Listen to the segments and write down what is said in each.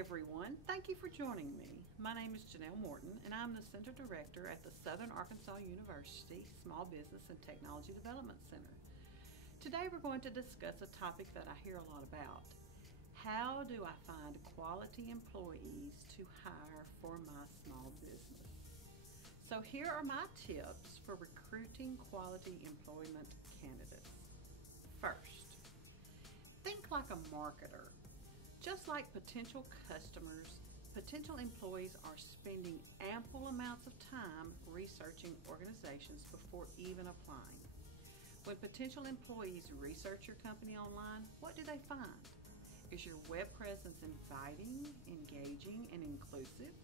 everyone. Thank you for joining me. My name is Janell Morton, and I'm the Center Director at the Southern Arkansas University Small Business and Technology Development Center. Today we're going to discuss a topic that I hear a lot about. How do I find quality employees to hire for my small business? So here are my tips for recruiting quality employment candidates. First, think like a marketer. Just like potential customers, potential employees are spending ample amounts of time researching organizations before even applying. When potential employees research your company online, what do they find? Is your web presence inviting, engaging, and inclusive?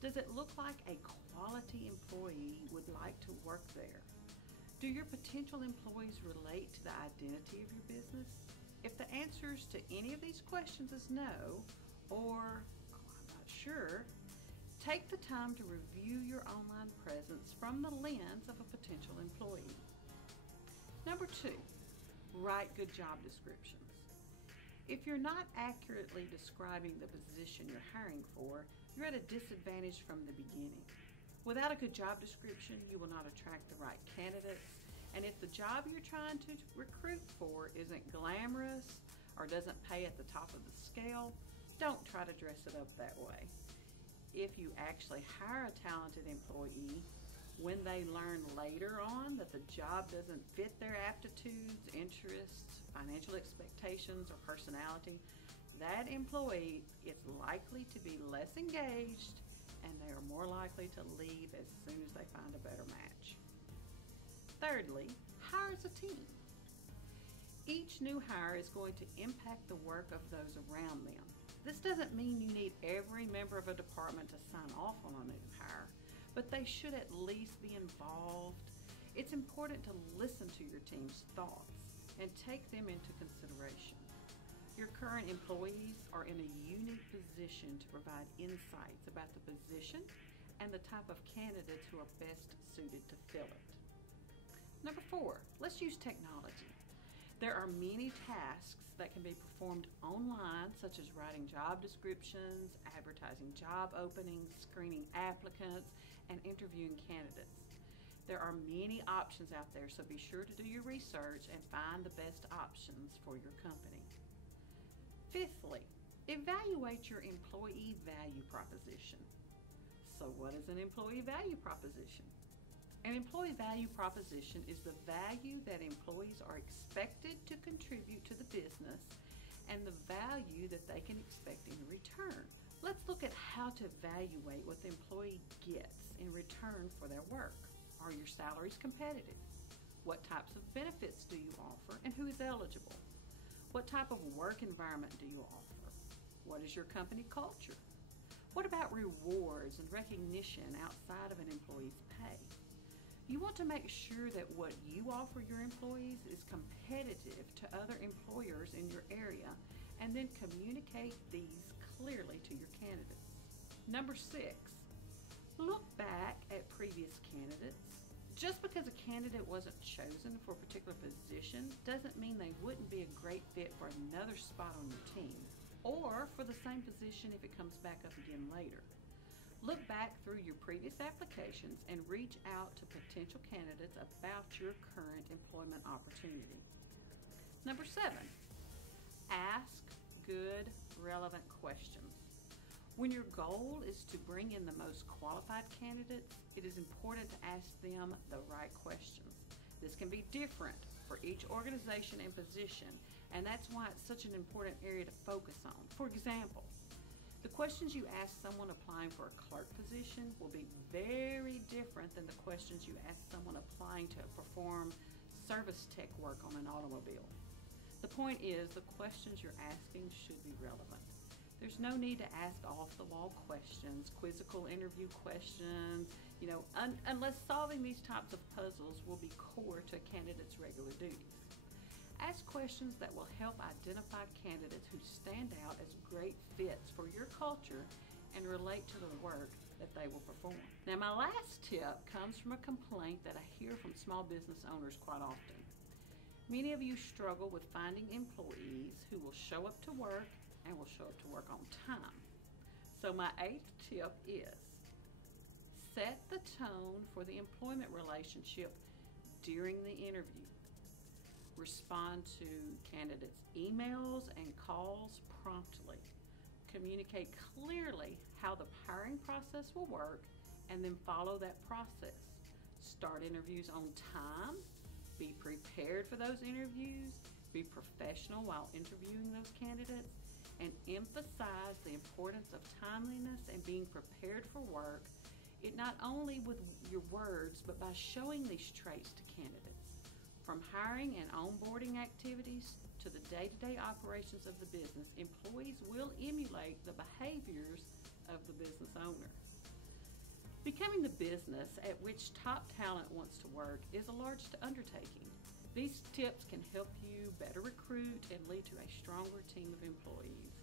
Does it look like a quality employee would like to work there? Do your potential employees relate to the identity of your business? If the answers to any of these questions is no, or I'm not sure, take the time to review your online presence from the lens of a potential employee. Number 2, write good job descriptions. If you're not accurately describing the position you're hiring for, you're at a disadvantage from the beginning. Without a good job description, you will not attract the right candidates. And if the job you're trying to recruit for isn't glamorous or doesn't pay at the top of the scale, don't try to dress it up that way. If you actually hire a talented employee, when they learn later on that the job doesn't fit their aptitudes, interests, financial expectations, or personality, that employee is likely to be less engaged and they are more likely to leave as soon as they find a better match. Thirdly, hire as a team. Each new hire is going to impact the work of those around them. This doesn't mean you need every member of a department to sign off on a new hire, but they should at least be involved. It's important to listen to your team's thoughts and take them into consideration. Your current employees are in a unique position to provide insights about the position and the type of candidates who are best suited to fill it. Number 4, let's use technology. There are many tasks that can be performed online, such as writing job descriptions, advertising job openings, screening applicants, and interviewing candidates. There are many options out there, so be sure to do your research and find the best options for your company. Fifthly, evaluate your employee value proposition. So what is an employee value proposition? An employee value proposition is the value that employees are expected to contribute to the business and the value that they can expect in return. Let's look at how to evaluate what the employee gets in return for their work. Are your salaries competitive? What types of benefits do you offer and who is eligible? What type of work environment do you offer? What is your company culture? What about rewards and recognition outside of an employee's pay? You want to make sure that what you offer your employees is competitive to other employers in your area, and then communicate these clearly to your candidates. Number 6, look back at previous candidates. Just because a candidate wasn't chosen for a particular position doesn't mean they wouldn't be a great fit for another spot on your team, or for the same position if it comes back up again later. Look back through your previous applications and reach out to potential candidates about your current employment opportunity. Number 7, ask good, relevant questions. When your goal is to bring in the most qualified candidates, it is important to ask them the right questions. This can be different for each organization and position, and that's why it's such an important area to focus on. For example, the questions you ask someone applying for a clerk position will be very different than the questions you ask someone applying to perform service tech work on an automobile. The point is, the questions you're asking should be relevant. There's no need to ask off-the-wall questions, quizzical interview questions, unless solving these types of puzzles will be core to a candidate's regular duties. Ask questions that will help identify candidates who stand out as great fits for your culture and relate to the work that they will perform. Now, my last tip comes from a complaint that I hear from small business owners quite often. Many of you struggle with finding employees who will show up to work and will show up to work on time. So my 8th tip is set the tone for the employment relationship during the interview. Respond to candidates' emails and calls promptly. Communicate clearly how the hiring process will work and then follow that process. Start interviews on time. Be prepared for those interviews. Be professional while interviewing those candidates. And emphasize the importance of timeliness and being prepared for work, it not only with your words, but by showing these traits to candidates. From hiring and onboarding activities to the day-to-day operations of the business, employees will emulate the behaviors of the business owner. Becoming the business at which top talent wants to work is a large undertaking. These tips can help you better recruit and lead to a stronger team of employees.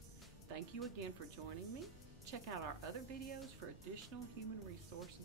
Thank you again for joining me. Check out our other videos for additional human resource